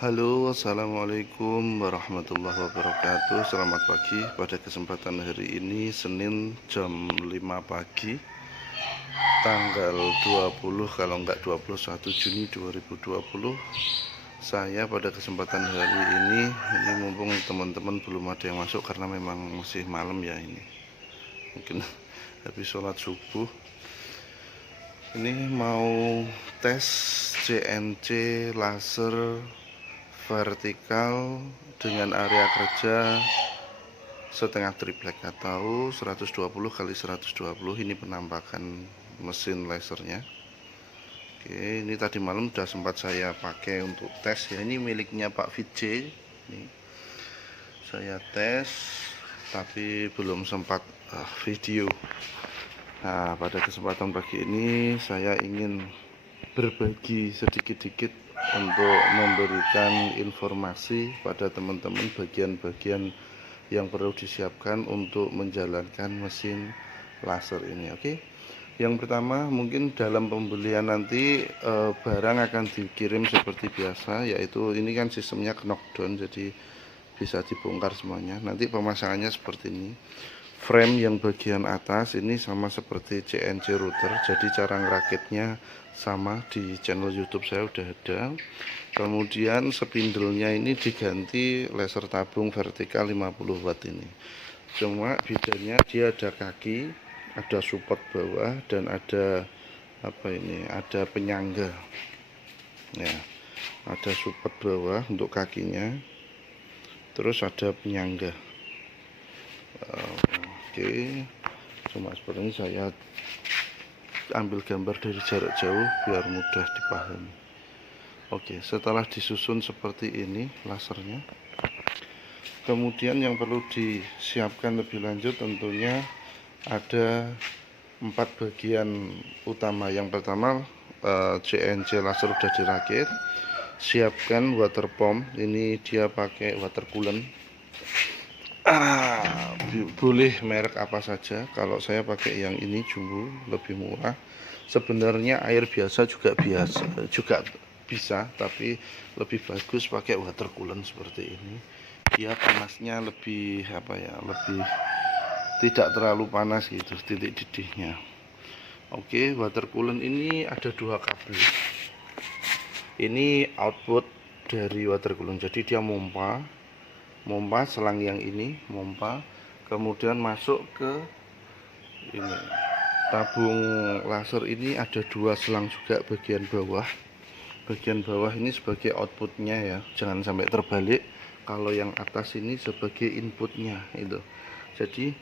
Halo, assalamualaikum warahmatullahi wabarakatuh. Selamat pagi. Pada kesempatan hari ini Senin jam 5 pagi, tanggal 20 kalau enggak 21 Juni 2020. Saya pada kesempatan hari ini mumpung teman-teman belum ada yang masuk karena memang masih malam ya, ini mungkin habis sholat subuh. Ini mau tes CNC laser vertikal dengan area kerja setengah triplek atau 120 kali 120. Ini penampakan mesin lasernya. Oke, ini tadi malam sudah sempat saya pakai untuk tes ya. Ini miliknya Pak Vijay. Ini saya tes tapi belum sempat video. Nah, pada kesempatan pagi ini saya ingin berbagi sedikit-sedikit untuk memberikan informasi pada teman-teman bagian-bagian yang perlu disiapkan untuk menjalankan mesin laser ini. Oke. Yang pertama, mungkin dalam pembelian nanti barang akan dikirim seperti biasa, yaitu ini kan sistemnya knockdown, jadi bisa dibongkar semuanya. Nanti pemasangannya seperti ini. Frame yang bagian atas ini sama seperti CNC router, jadi cara ngerakitnya sama, di channel YouTube saya udah ada. Kemudian spindle-nya ini diganti laser tabung vertikal 50 watt ini. Cuma bedanya dia ada kaki, ada support bawah, dan ada ada penyangga. Ya, ada support bawah untuk kakinya, terus ada penyangga. Oke, cuma seperti ini, saya ambil gambar dari jarak jauh biar mudah dipahami. Oke, setelah disusun seperti ini lasernya, kemudian yang perlu disiapkan lebih lanjut tentunya ada 4 bagian utama. Yang pertama, CNC laser sudah dirakit. Siapkan water pump, ini dia pakai water coolant. Boleh merek apa saja. Kalau saya pakai yang ini Jumbo, lebih murah. Sebenarnya air biasa juga bisa, tapi lebih bagus pakai water coolant seperti ini. Dia panasnya lebih lebih tidak terlalu panas gitu, titik didihnya. Oke, water coolant ini ada 2 kabel. Ini output dari water coolant, jadi dia mompa selang yang ini, kemudian masuk ke ini tabung laser. Ini ada 2 selang juga bagian bawah ini sebagai outputnya ya, jangan sampai terbalik. Kalau yang atas ini sebagai inputnya itu. Jadi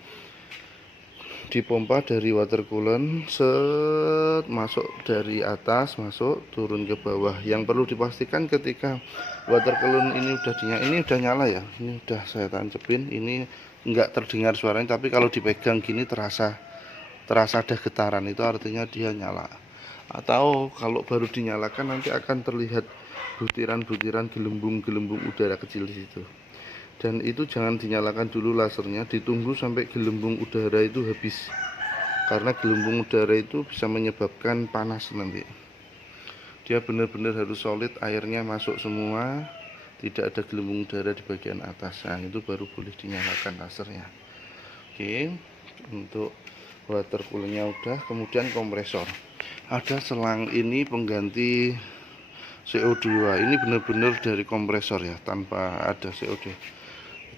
dipompa dari water coolant, masuk dari atas, masuk turun ke bawah. Yang perlu dipastikan ketika water coolant ini udah nyala ya, ini udah saya tancepin, ini enggak terdengar suaranya, tapi kalau dipegang gini terasa ada getaran, itu artinya dia nyala. Atau kalau baru dinyalakan nanti akan terlihat butiran-butiran gelembung udara kecil di situ. Dan itu jangan dinyalakan dulu lasernya, ditunggu sampai gelembung udara itu habis, karena gelembung udara itu bisa menyebabkan panas nanti. Dia benar-benar harus solid, airnya masuk semua, tidak ada gelembung udara di bagian atas. Nah, itu baru boleh dinyalakan lasernya. Oke, untuk water coolingnya udah. Kemudian kompresor, ada selang ini pengganti CO2. Ini benar-benar dari kompresor ya, tanpa ada CO2.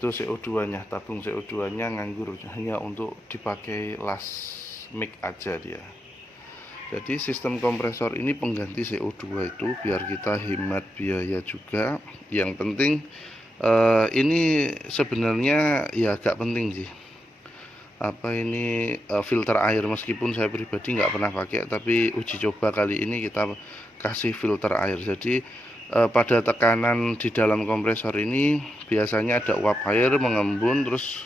Itu CO2 nya, tabung CO2 nya nganggur, hanya untuk dipakai las mic aja dia. Jadi sistem kompresor ini pengganti CO2 itu biar kita hemat biaya juga. Yang penting ini sebenarnya ya agak penting sih, filter air. Meskipun saya pribadi nggak pernah pakai, tapi uji coba kali ini kita kasih filter air. Jadi pada tekanan di dalam kompresor ini biasanya ada uap air mengembun terus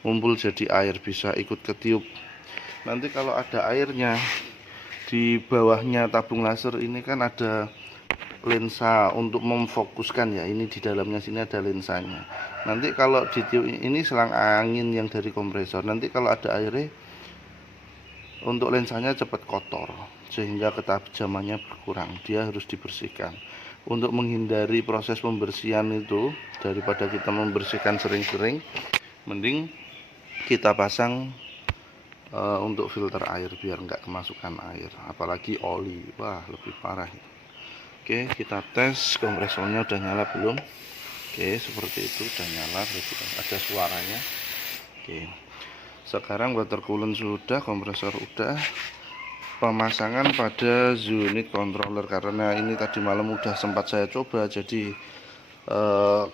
ngumpul jadi air, bisa ikut ketiup. Nanti kalau ada airnya, di bawahnya tabung laser ini kan ada lensa untuk memfokuskan ya, ini di dalamnya sini ada lensanya. Nanti kalau ditiup, ini selang angin yang dari kompresor, nanti kalau ada airnya untuk lensanya cepat kotor sehingga ketajamannya berkurang, dia harus dibersihkan. untuk menghindari proses pembersihan itu, daripada kita membersihkan sering-sering, mending kita pasang untuk filter air biar nggak kemasukan air, apalagi oli, wah lebih parah. Oke, kita tes kompresornya udah nyala belum. Oke, seperti itu, udah nyala, ada suaranya. Oke, sekarang water coolant sudah, kompresor udah, pemasangan pada unit controller, karena ini tadi malam udah sempat saya coba, jadi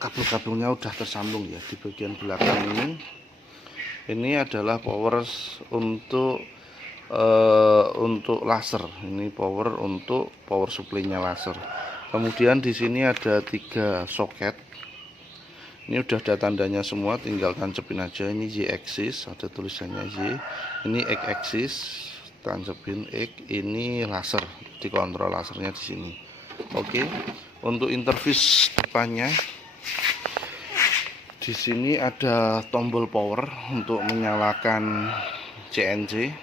kabel-kabelnya udah tersambung ya di bagian belakang ini. Ini adalah power untuk laser, ini power untuk power supply-nya laser. Kemudian di sini ada 3 soket. Ini udah ada tandanya semua, tinggal tancepin aja. Ini Y axis, ada tulisannya Y. Ini X axis, tancepin X. Ini laser, dikontrol lasernya di sini. Oke, untuk interface depannya, di sini ada tombol power untuk menyalakan CNC,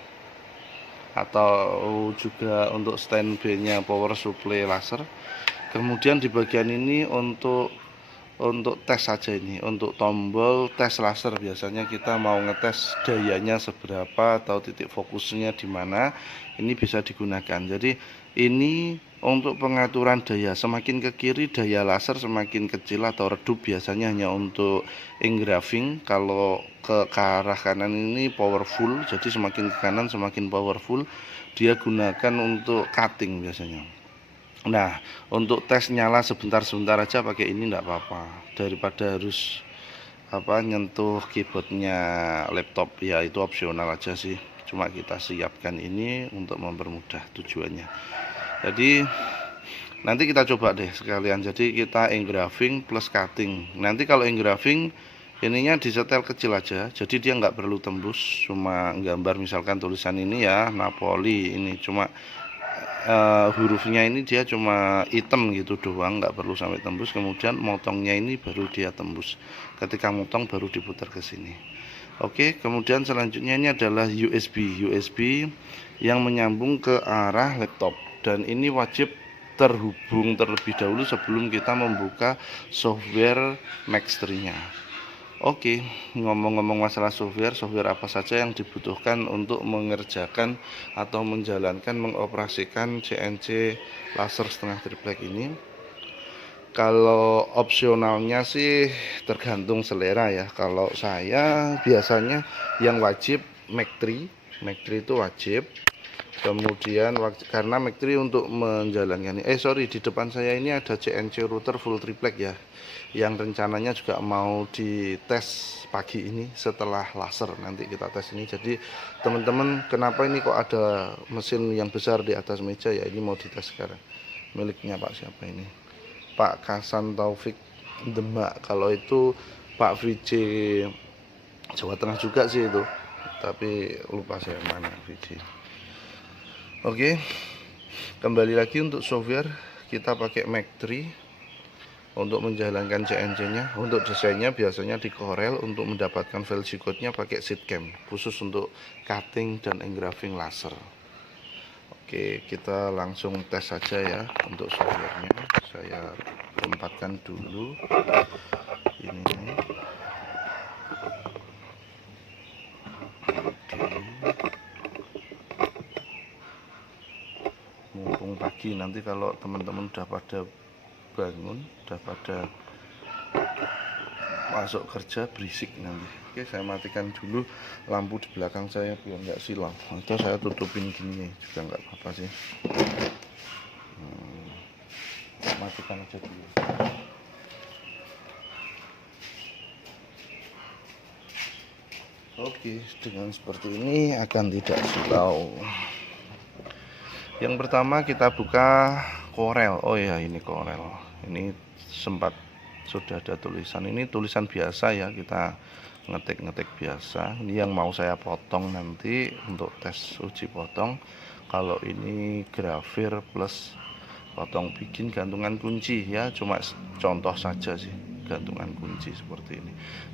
atau juga untuk standby-nya power supply laser. Kemudian di bagian ini untuk tes saja, ini untuk tombol tes laser. Biasanya kita mau ngetes dayanya seberapa atau titik fokusnya di mana, ini bisa digunakan. Jadi ini untuk pengaturan daya, semakin ke kiri daya laser semakin kecil atau redup, biasanya hanya untuk engraving. Kalau ke arah kanan ini powerful, jadi semakin ke kanan semakin powerful. Dia gunakan untuk cutting biasanya. Nah, untuk tes nyala sebentar-sebentar aja pakai ini enggak apa-apa, daripada harus nyentuh keyboardnya laptop, ya itu opsional aja sih. Cuma kita siapkan ini untuk mempermudah tujuannya. Jadi nanti kita coba deh sekalian. Jadi kita engraving plus cutting. Nanti kalau engraving ininya disetel kecil aja, jadi dia nggak perlu tembus, cuma gambar misalkan tulisan ini ya Napoli, ini cuma hurufnya ini dia cuma hitam gitu doang, nggak perlu sampai tembus. Kemudian motongnya ini baru dia tembus, ketika motong baru diputar ke sini. Oke, kemudian selanjutnya ini adalah USB yang menyambung ke arah laptop, dan ini wajib terhubung terlebih dahulu sebelum kita membuka software Max3-nya. Oke, ngomong-ngomong masalah software apa saja yang dibutuhkan untuk mengerjakan atau menjalankan, mengoperasikan CNC laser setengah triplek ini. Kalau opsionalnya sih tergantung selera ya. Kalau saya biasanya yang wajib Mac3 itu wajib. Kemudian karena Mac3 untuk menjalankan di depan saya ini ada CNC router full triplek ya, yang rencananya juga mau dites pagi ini setelah laser. Nanti kita tes ini. Jadi teman-teman, kenapa ini kok ada mesin yang besar di atas meja ya, ini mau dites sekarang. Miliknya Pak siapa ini? Pak Kasan Taufik Demak. Kalau itu Pak VJ Jawa Tengah juga sih itu, tapi lupa saya mana VJ. Oke, kembali lagi untuk software, kita pakai Mac3 untuk menjalankan CNC-nya. Untuk desainnya biasanya di Corel, untuk mendapatkan file G-code-nya pakai Sitcam, khusus untuk cutting dan engraving laser. Oke, kita langsung tes saja ya. Untuk softwarenya saya tempatkan dulu ini. Mumpung pagi, nanti kalau teman-teman udah pada bangun, udah pada masuk kerja, berisik nanti. Oke, saya matikan dulu lampu di belakang saya biar nggak silau, atau saya tutupin gini juga nggak apa-apa sih. Matikan aja dulu. Oke, dengan seperti ini akan tidak silau. Yang pertama kita buka Corel. Oh ya, ini Corel. Ini sempat sudah ada tulisan. Ini tulisan biasa ya, kita ngetik biasa. Ini yang mau saya potong nanti untuk tes uji potong. Kalau ini grafir plus potong bikin gantungan kunci ya, cuma contoh saja sih, gantungan kunci seperti ini.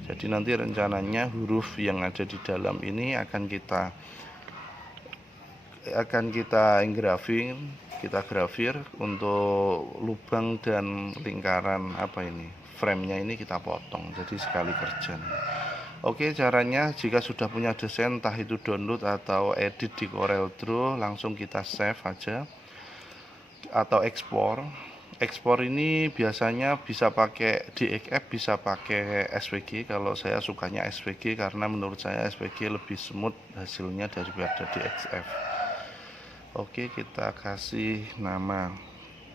Jadi nanti rencananya huruf yang ada di dalam ini akan kita engraving kita grafir. Untuk lubang dan lingkaran apa ini, frame-nya ini kita potong, jadi sekali kerja. Oke, caranya jika sudah punya desain, entah itu download atau edit di CorelDRAW, langsung kita save aja atau ekspor. Ekspor ini biasanya bisa pakai DXF, bisa pakai SVG. Kalau saya sukanya SVG karena menurut saya SVG lebih smooth hasilnya daripada DXF. Oke, kita kasih nama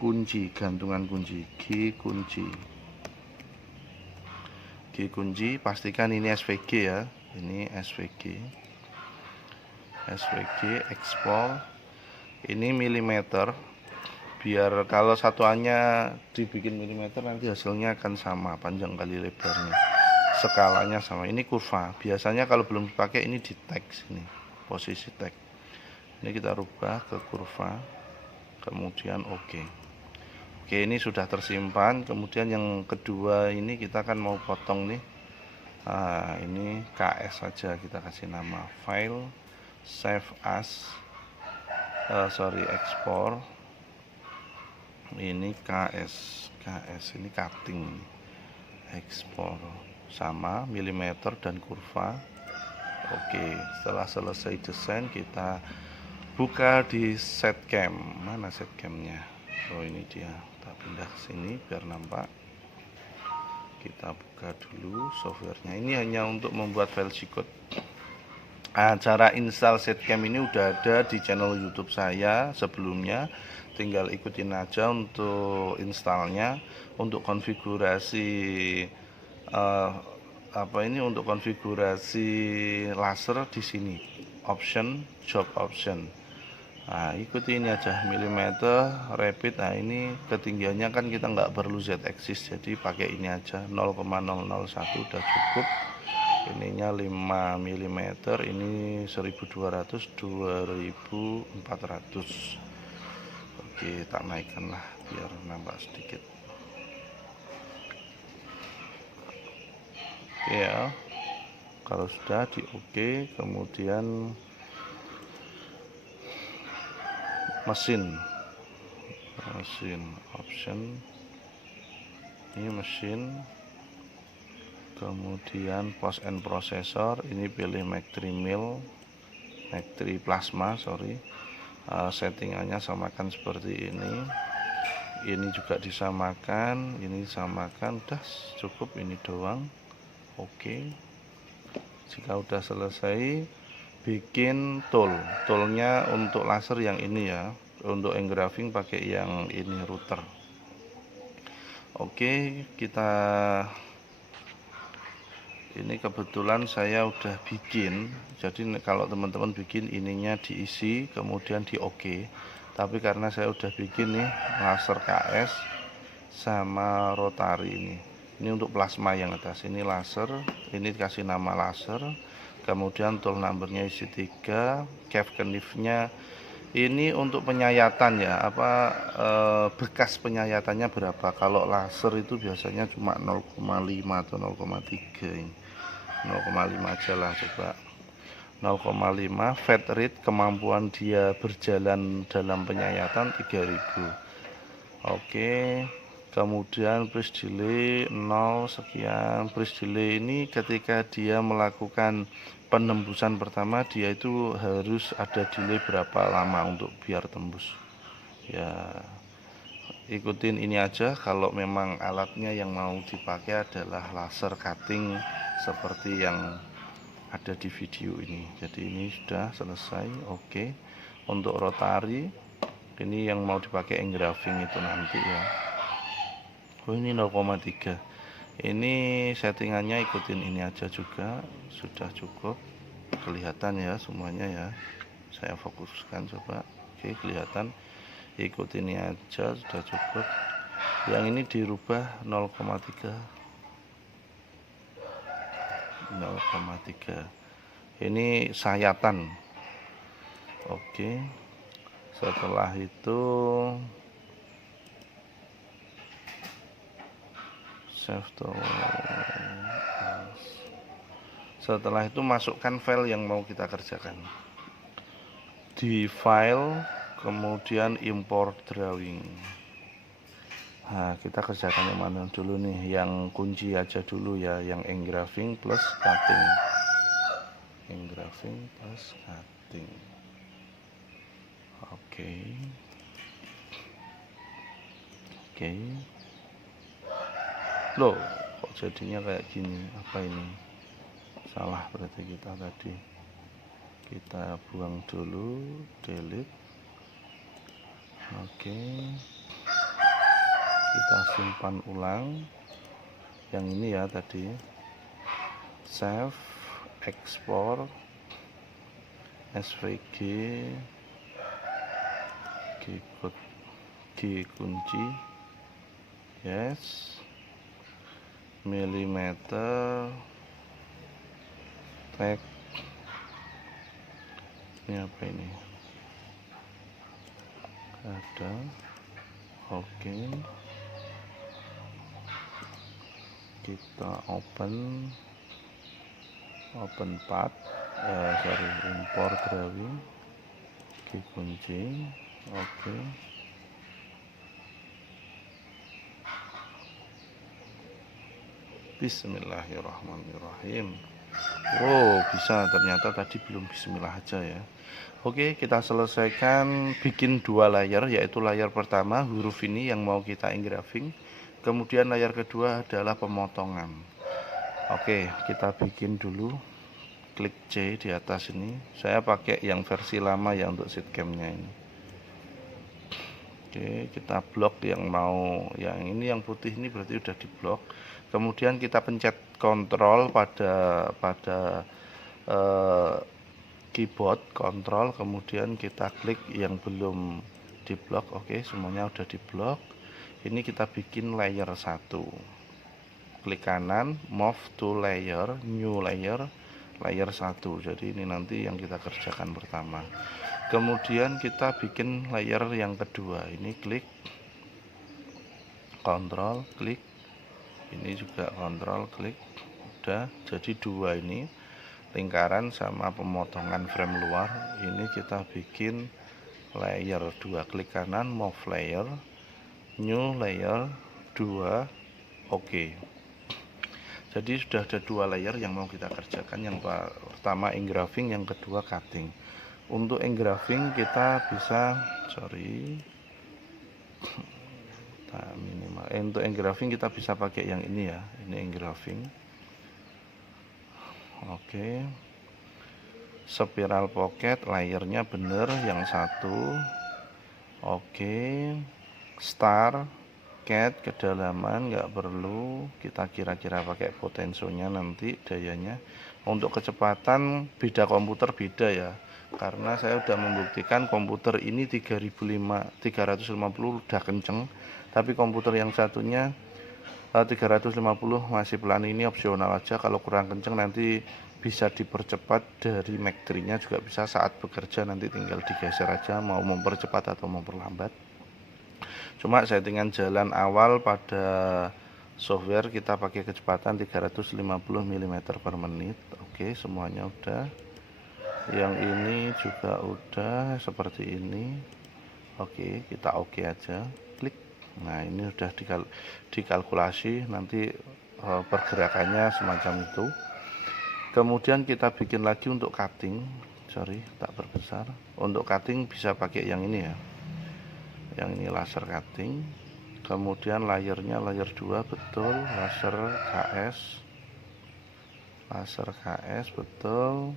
kunci, gantungan kunci, G kunci. G kunci, pastikan ini SVG ya. Ini SVG. SVG ekspor. Ini milimeter. Biar kalau satuannya dibikin milimeter nanti hasilnya akan sama, panjang kali lebarnya, skalanya sama. Ini kurva, biasanya kalau belum dipakai ini di tag sini, posisi tag ini kita rubah ke kurva, kemudian oke. Ini sudah tersimpan. Kemudian yang kedua ini kita kan mau potong nih. Nah, ini KS saja, kita kasih nama file, save as, ekspor. Ini KS ini cutting, ekspor sama milimeter dan kurva. Oke, setelah selesai desain kita buka di setcam. Mana setcamnya? Oh, ini dia. Kita pindah ke sini biar nampak. Kita buka dulu softwarenya. Ini hanya untuk membuat file G-code. Cara install setcam ini udah ada di channel YouTube saya sebelumnya, tinggal ikutin aja untuk installnya. Untuk konfigurasi untuk konfigurasi laser di sini, option, job option. Nah, ikuti ini aja, milimeter, rapid. Nah, ini ketinggiannya kan kita nggak perlu Z axis, jadi pakai ini aja, 0,001 udah cukup. Ininya 5 mm, ini 1200, 2400. Oke, tak naikkan lah biar nambah sedikit. Oke ya, kalau sudah di oke, kemudian mesin option, ini mesin. Kemudian post and processor, ini pilih Mac 3 plasma, settingannya samakan seperti ini. Ini juga disamakan, ini disamakan, udah cukup ini doang. Oke, jika udah selesai, bikin toolnya untuk laser yang ini ya. Untuk engraving pakai yang ini, router. Oke, ini kebetulan saya udah bikin, jadi kalau teman-teman bikin ininya diisi kemudian di oke. Tapi karena saya udah bikin nih laser KS sama rotari ini untuk plasma yang atas, ini laser, ini dikasih nama laser. Kemudian tool numbernya isi 3, cap knifnya ini untuk penyayatan ya, bekas penyayatannya berapa. Kalau laser itu biasanya cuma 0,5 atau 0,3 ini. 0,5 aja lah, coba 0,5. fat rate, kemampuan dia berjalan dalam penyayatan 3000. Oke, kemudian press delay 0 sekian. Press delay ini ketika dia melakukan penembusan pertama, dia itu harus ada delay berapa lama untuk biar tembus ya. Ikutin ini aja kalau memang alatnya yang mau dipakai adalah laser cutting seperti yang ada di video ini. Jadi ini sudah selesai. Oke, untuk rotari ini yang mau dipakai engraving itu nanti ya. Oh, ini 0,3. Ini settingannya ikutin ini aja juga, sudah cukup kelihatan ya semuanya ya. Saya fokuskan coba. Oke, kelihatan. Ikutin ini aja, sudah cukup. Yang ini dirubah 0,3. Ini sayatan. Oke, setelah itu masukkan file yang mau kita kerjakan di file, kemudian import drawing. Nah, kita kerjakan yang mana dulu nih? Yang kunci aja dulu ya, yang engraving plus cutting. Engraving plus cutting. Oke. Oke. Loh, kok jadinya kayak gini? Apa ini? Salah berarti kita tadi. Kita buang dulu, delete. Oke. Kita simpan ulang yang ini ya tadi, save, export, svg, g kunci, yes, milimeter, tag, ini apa ini, ada, oke. Kita open path, import drawing, kunci, oke. Bismillahirrahmanirrahim. Wow, bisa, ternyata tadi belum bismillah aja ya. Oke, kita selesaikan bikin 2 layer, yaitu layer pertama huruf ini yang mau kita engraving. Kemudian layer kedua adalah pemotongan. Oke, kita bikin dulu. Klik C di atas ini. Saya pakai yang versi lama ya untuk sheetcam-nya ini. Oke, kita blok yang mau, yang ini yang putih ini berarti udah di blok. Kemudian kita pencet kontrol pada keyboard kontrol, kemudian kita klik yang belum di blok. Oke, semuanya udah di blok. Ini kita bikin layer 1, klik kanan, move to layer, new layer, layer 1. Jadi ini nanti yang kita kerjakan pertama. Kemudian kita bikin layer yang kedua, ini klik kontrol, klik, ini juga kontrol, klik, udah. Jadi 2 ini lingkaran sama pemotongan frame luar. Ini kita bikin layer 2, klik kanan, move layer, new layer 2, oke. Jadi sudah ada 2 layer yang mau kita kerjakan. Yang pertama engraving, yang kedua cutting. Untuk engraving kita bisa, minimal. Untuk engraving kita bisa pakai yang ini ya, ini engraving. Oke. Spiral pocket, layernya bener yang 1. Oke. Star, cat, kedalaman nggak perlu, kita kira-kira pakai potensionya nanti dayanya. Untuk kecepatan beda komputer beda ya, karena saya udah membuktikan komputer ini 350 udah kenceng, tapi komputer yang satunya 350 masih pelan. Ini opsional aja, kalau kurang kenceng nanti bisa dipercepat dari Mac 3 nya juga bisa. Saat bekerja nanti tinggal digeser aja mau mempercepat atau memperlambat. Cuma settingan jalan awal pada software kita pakai kecepatan 350 mm per menit. Oke, semuanya udah. Yang ini juga udah seperti ini. Oke, kita oke aja, klik. Nah, ini udah dikalkulasi nanti pergerakannya semacam itu. Kemudian kita bikin lagi untuk cutting. Tak perbesar. Untuk cutting bisa pakai yang ini ya, yang ini laser cutting. Kemudian layernya layer 2, betul, laser KS betul,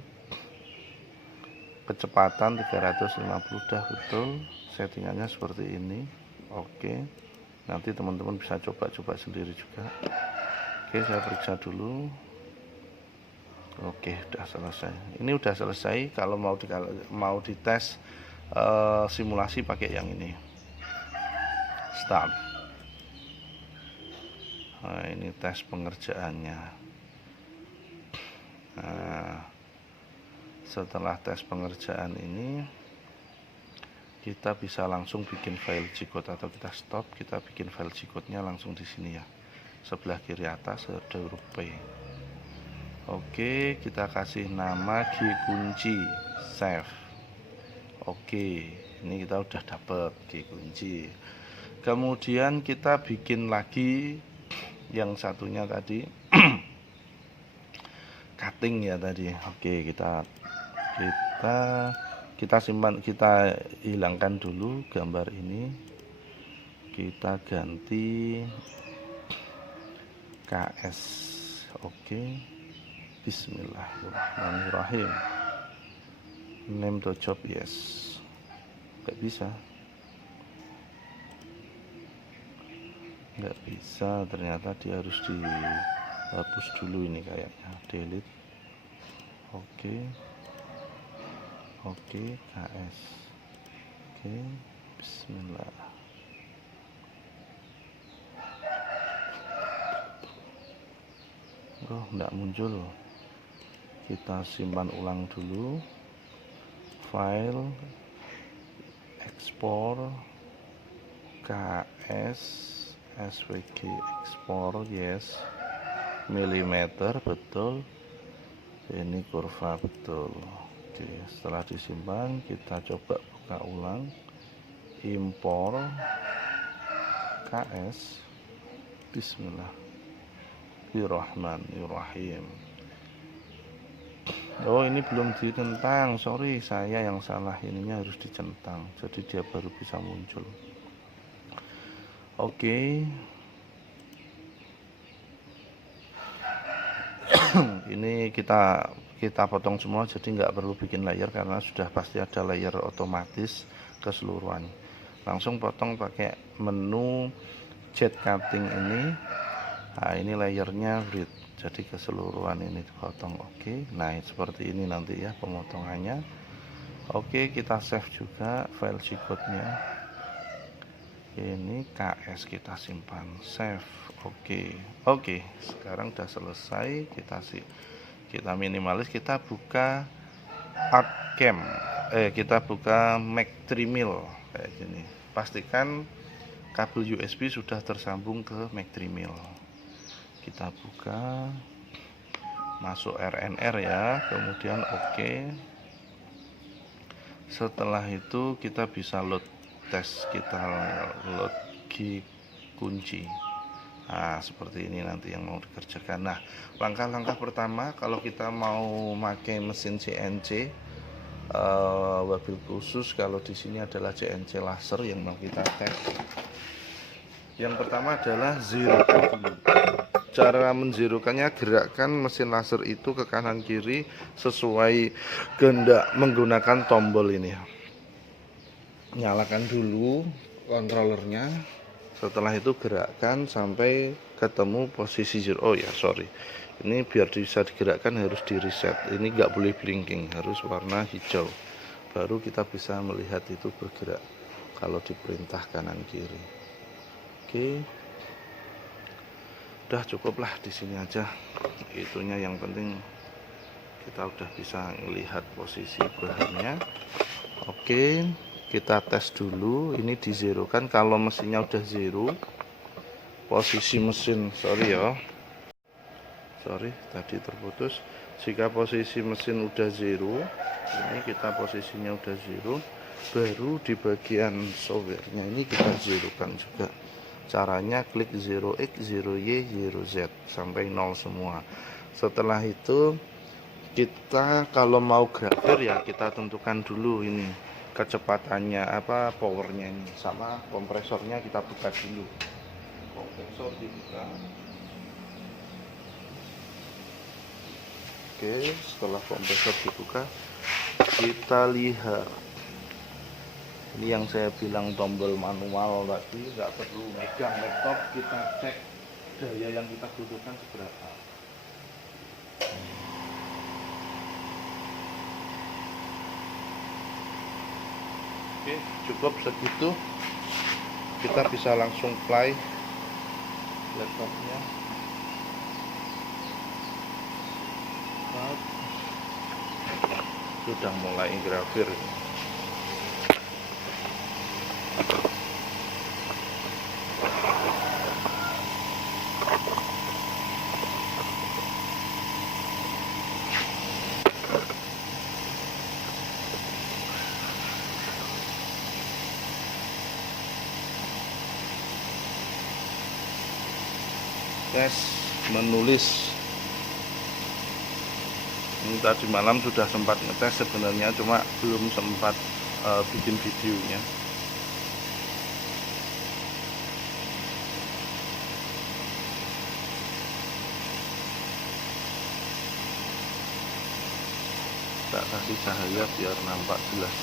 kecepatan 350 udah betul, settingannya seperti ini. Oke, nanti teman-teman bisa coba-coba sendiri juga. Oke, saya periksa dulu. Oke, udah selesai. Ini udah selesai. Kalau mau dites simulasi pakai yang ini, start. Nah, ini tes pengerjaannya. Nah, setelah tes pengerjaan ini kita bisa langsung bikin file G-code, atau kita stop, kita bikin file G-code-nya langsung di sini ya. Sebelah kiri atas ada huruf P. Oke, kita kasih nama G kunci, save. Oke, ini kita udah dapet G kunci. Kemudian kita bikin lagi yang satunya tadi cutting ya tadi. Oke, kita simpan, kita hilangkan dulu gambar ini, kita ganti KS. Oke, bismillahirrahmanirrahim. Name to job, yes. Nggak bisa, ternyata dia harus dihapus dulu ini kayaknya. Delete. Oke, KS. Oke, bismillah. Enggak muncul. Kita simpan ulang dulu. File, ekspor, KS, SVG, ekspor, yes. Milimeter, betul. Ini kurva, betul. Oke, setelah disimpan, kita coba buka ulang. Impor, KS, bismillahirrahmanirrahim. Oh, ini belum dicentang, sorry, saya yang salah, ininya harus dicentang, jadi dia baru bisa muncul. Oke. Ini kita potong semua, jadi nggak perlu bikin layer karena sudah pasti ada layer otomatis keseluruhan. Langsung potong pakai menu jet cutting ini. Nah, ini layernya grid, jadi keseluruhan ini dipotong. Oke, nah seperti ini nanti ya pemotongannya. Oke, kita save juga file G-code-nya. Ini KS kita simpan, save. Oke, sekarang udah selesai. Kita minimalis, kita buka ArtCam, kita buka Mac 3 mil kayak gini. Pastikan kabel USB sudah tersambung ke Mac 3 mil. Kita buka, masuk RNR ya, kemudian oke. Setelah itu kita bisa load tes, kita load G kunci. Nah, seperti ini nanti yang mau dikerjakan. Nah, langkah-langkah pertama kalau kita mau pakai mesin CNC wabil khusus, kalau di sini adalah CNC laser yang mau kita tes. Yang pertama adalah zero dulu. Cara menzerokannya, gerakkan mesin laser itu ke kanan kiri sesuai kehendak menggunakan tombol ini. Nyalakan dulu kontrolernya. Setelah itu gerakkan sampai ketemu posisi zero. Oh ya, sorry. Ini biar bisa digerakkan harus di reset. Ini nggak boleh blinking, harus warna hijau. Baru kita bisa melihat itu bergerak kalau diperintah kanan kiri. Oke. Udah cukuplah di sini aja. Itunya yang penting kita udah bisa melihat posisi bahannya. Oke. Kita tes dulu, ini di zero kan, kalau mesinnya udah zero, posisi mesin, sorry tadi terputus. Jika posisi mesin udah zero, ini kita posisinya udah zero, baru di bagian softwarenya ini kita zero kan juga. Caranya klik 0x, 0y, 0z sampai 0 semua. Setelah itu kita kalau mau grafir ya kita tentukan dulu ini kecepatannya, powernya ini, sama kompresornya kita buka dulu. Kompresor dibuka. Oke, setelah kompresor dibuka, kita lihat. Ini yang saya bilang tombol manual tadi, nggak perlu megang laptop, kita cek daya yang kita butuhkan seberapa. Oke, cukup segitu. Kita bisa langsung play laptopnya. Sudah mulai grafir. tes menulis. Ini tadi malam sudah sempat ngetes sebenarnya, cuma belum sempat bikin videonya. Tak kasih cahaya biar nampak jelas.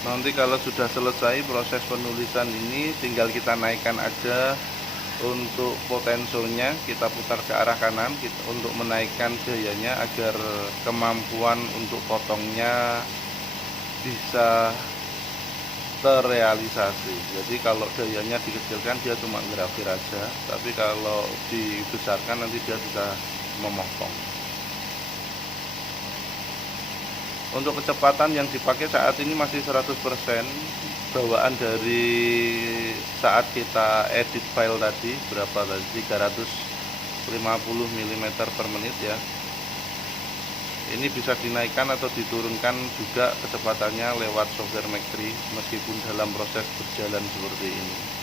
Nanti kalau sudah selesai proses penulisan ini, tinggal kita naikkan aja untuk potensonya, kita putar ke arah kanan untuk menaikkan gayanya agar kemampuan untuk potongnya bisa terrealisasi. Jadi kalau gayanya dikecilkan dia cuma grafir aja, tapi kalau dibesarkan nanti dia bisa memotong. Untuk kecepatan yang dipakai saat ini masih 100% bawaan dari saat kita edit file tadi. Berapa tadi? 350 mm per menit ya. Ini bisa dinaikkan atau diturunkan juga kecepatannya lewat software Mac 3 meskipun dalam proses berjalan seperti ini.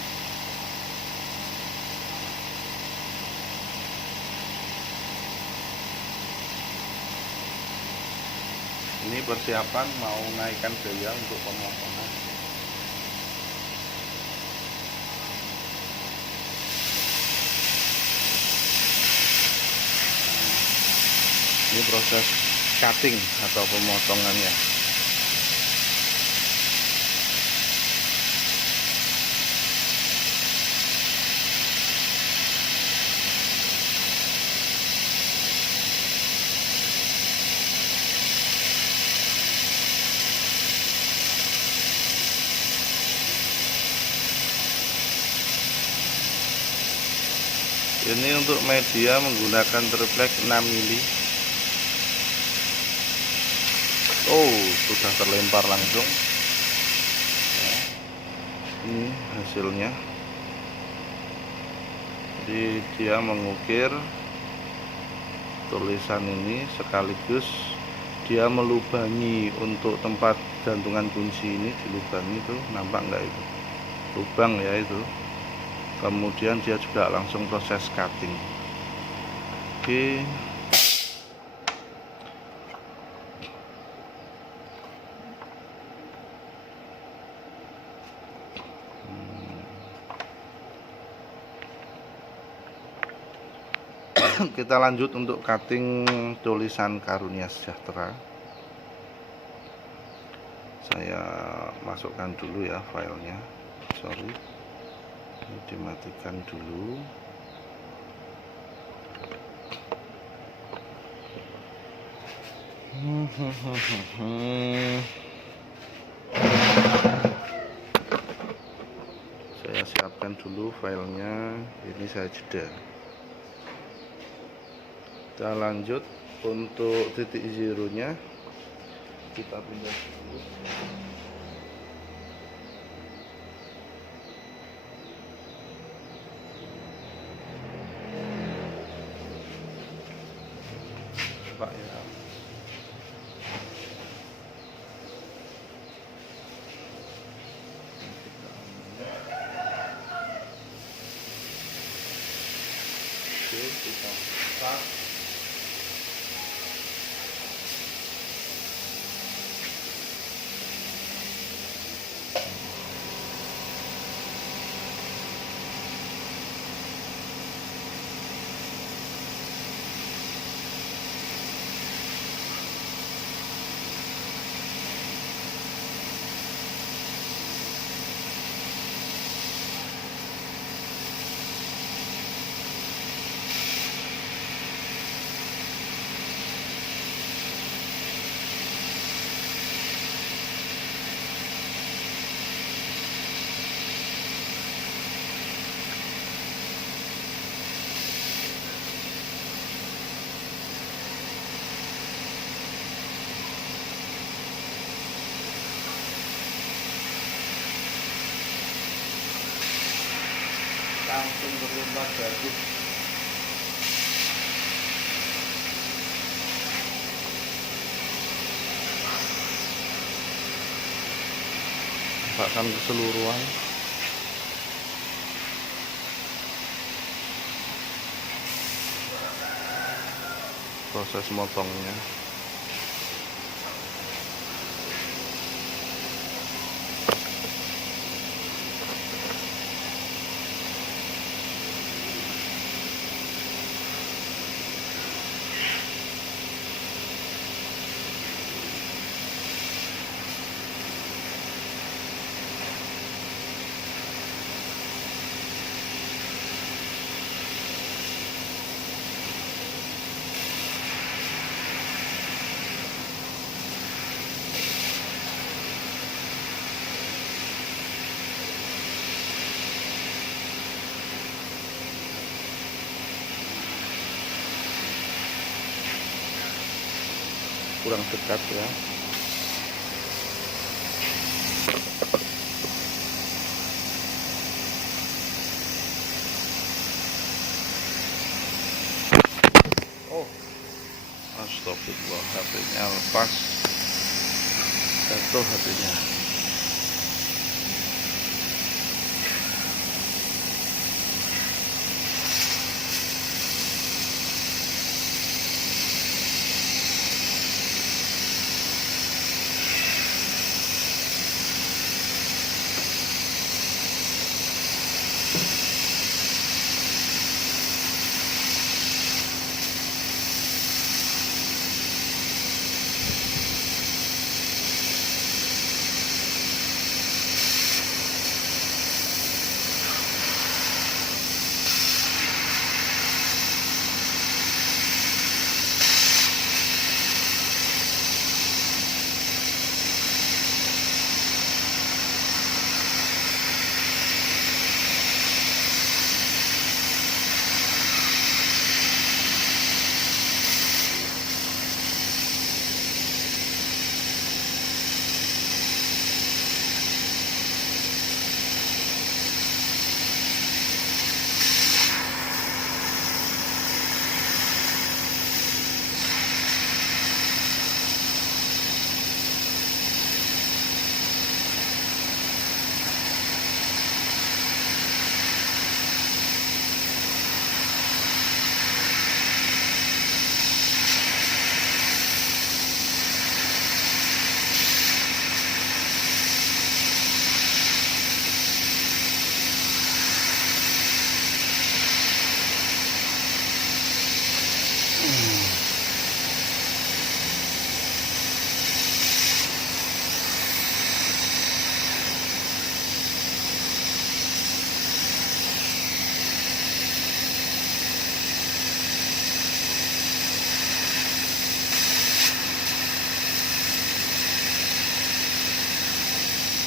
Ini persiapan mau naikkan gaya untuk pemotongan. Ini proses cutting atau pemotongannya. Ini untuk media menggunakan triplek 6 mili. Oh, sudah terlempar langsung. Ini hasilnya. Jadi dia mengukir tulisan ini sekaligus dia melubangi untuk tempat gantungan kunci ini, dilubangi itu, nampak enggak itu? Lubang ya itu. Kemudian dia juga langsung proses cutting. Oke. Kita lanjut untuk cutting tulisan Karunia Sejahtera. Saya masukkan dulu ya filenya. Sorry, ini dimatikan dulu. Saya siapkan dulu filenya, ini saya jeda. Kita lanjut untuk titik zeronya, kita pindah dulu. Pak ya. Oke, kita start. Langsung berlomba bagus. Bahkan keseluruhan. Proses motongnya. Kurang dekat ya. Oh, astagfirullah, HP-nya lepas, jatuh HP-nya.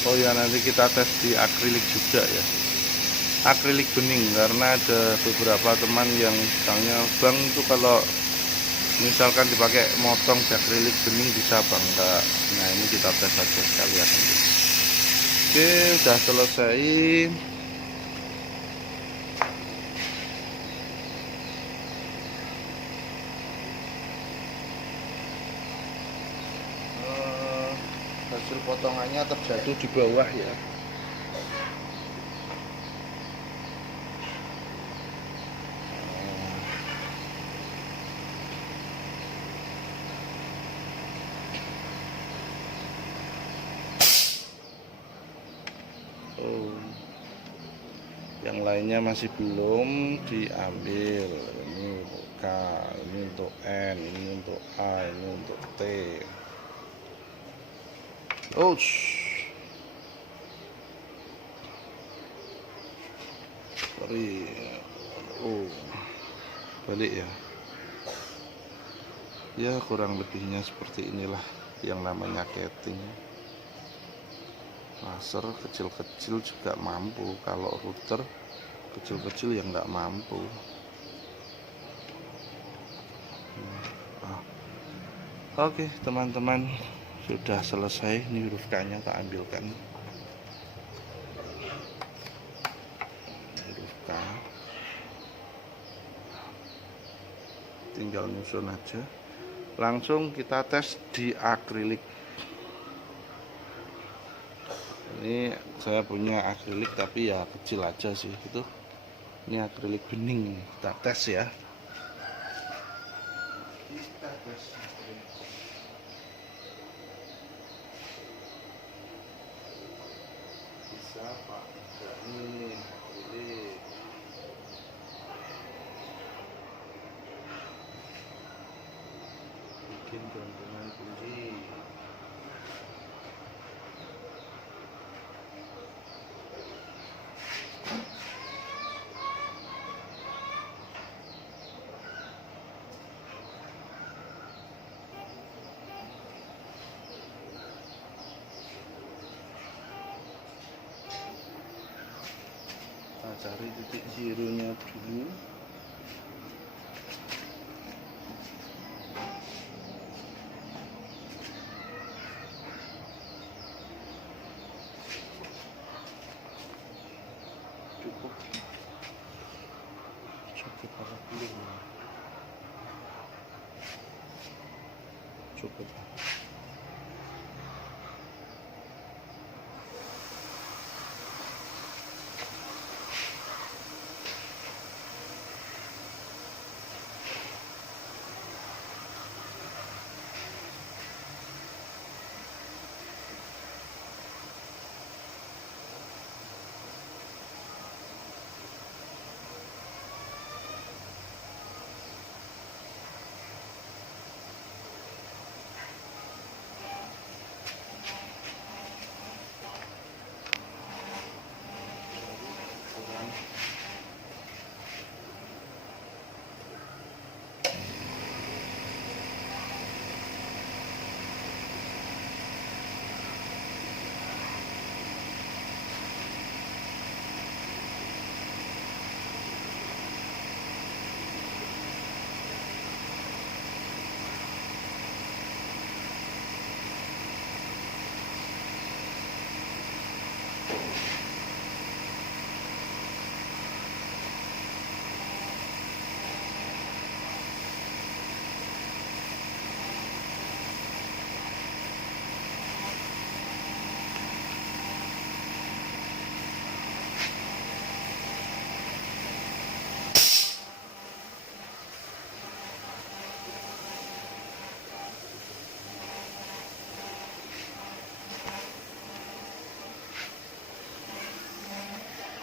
Oh ya, nanti kita tes di akrilik juga ya, akrilik bening, karena ada beberapa teman yang misalnya bang itu kalau misalkan dipakai motong di akrilik bening bisa bang, enggak. Nah ini kita tes aja sekalian nanti. Oke, udah selesai. Hasil potongannya terjatuh di bawah ya. Oh, yang lainnya masih belum diambil. Ini untuk K, ini untuk N, ini untuk A, ini untuk T. Oh, sorry. Oh, balik ya. Ya kurang lebihnya seperti inilah yang namanya casing. Laser kecil-kecil juga mampu, kalau router kecil-kecil yang nggak mampu. Oke teman-teman, sudah selesai. Ini huruf K nya tak ambilkan, huruf K tinggal nyusun aja. Langsung kita tes di akrilik. Ini saya punya akrilik tapi ya kecil aja sih itu. Ini akrilik bening, kita tes ya. Kita tes bisa pak, ini akrilik. Bikin gantungan kunci. Kita cari titik zeronya dulu. Cukup apa belum? Cukup.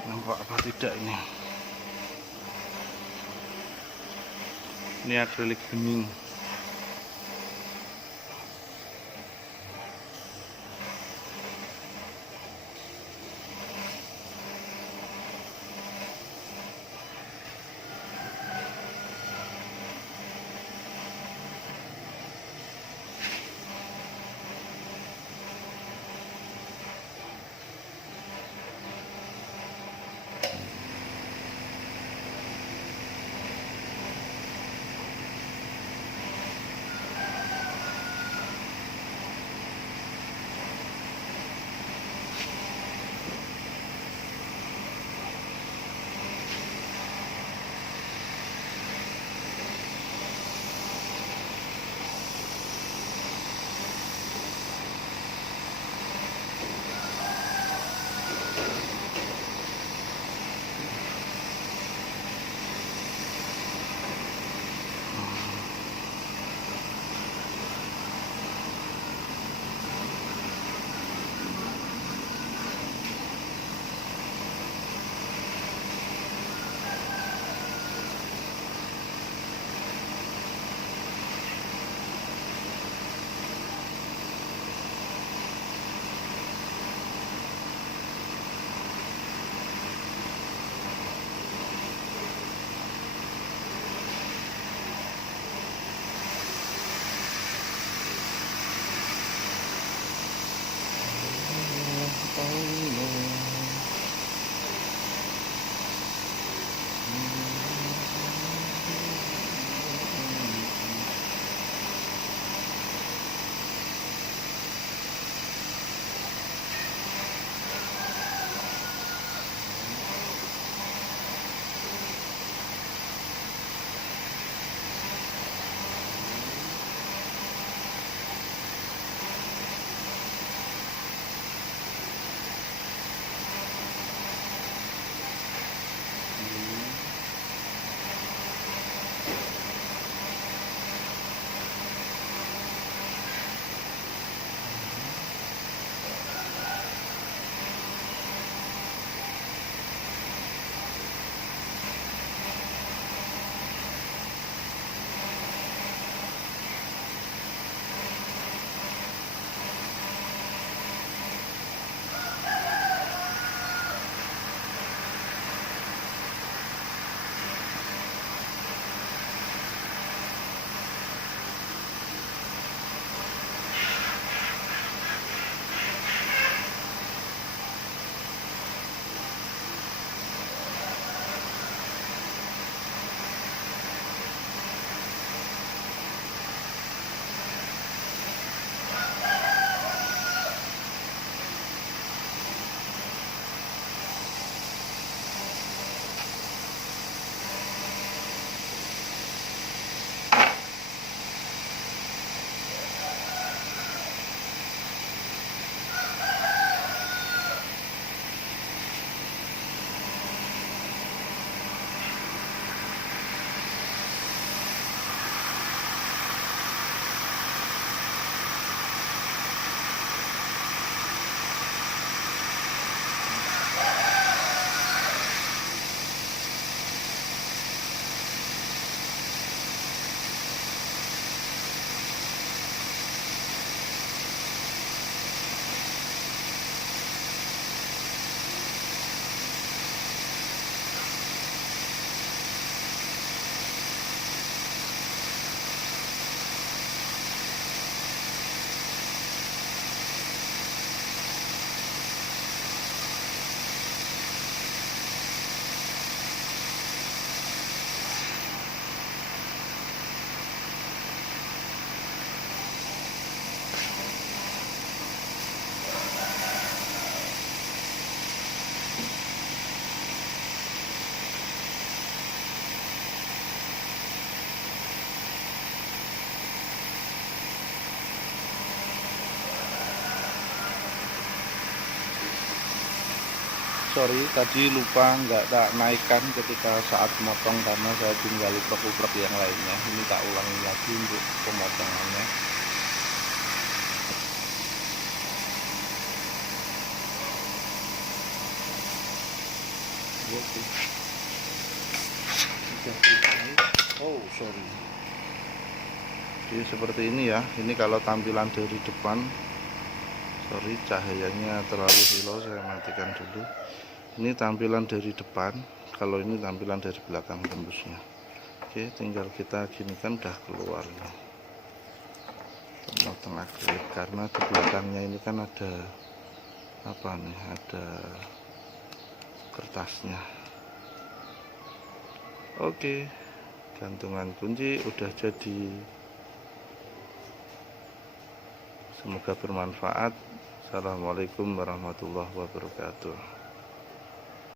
Nampak apa tidak ini? Ini akrilik bening. sorry tadi lupa nggak tak naikkan ketika saat motong karena saya tinggal uprek-uprek yang lainnya. Ini tak ulangi lagi untuk pemotongannya. Oke. Oh sorry. Jadi seperti ini ya. Ini kalau tampilan dari depan. Sorry cahayanya terlalu hilau, saya matikan dulu. Ini tampilan dari depan, kalau ini tampilan dari belakang tembusnya. Oke, tinggal kita gini kan udah keluar ya. Potong akrilik karena di belakangnya ini kan ada apa nih, ada kertasnya. Oke, gantungan kunci udah jadi. Semoga bermanfaat. Assalamualaikum warahmatullahi wabarakatuh.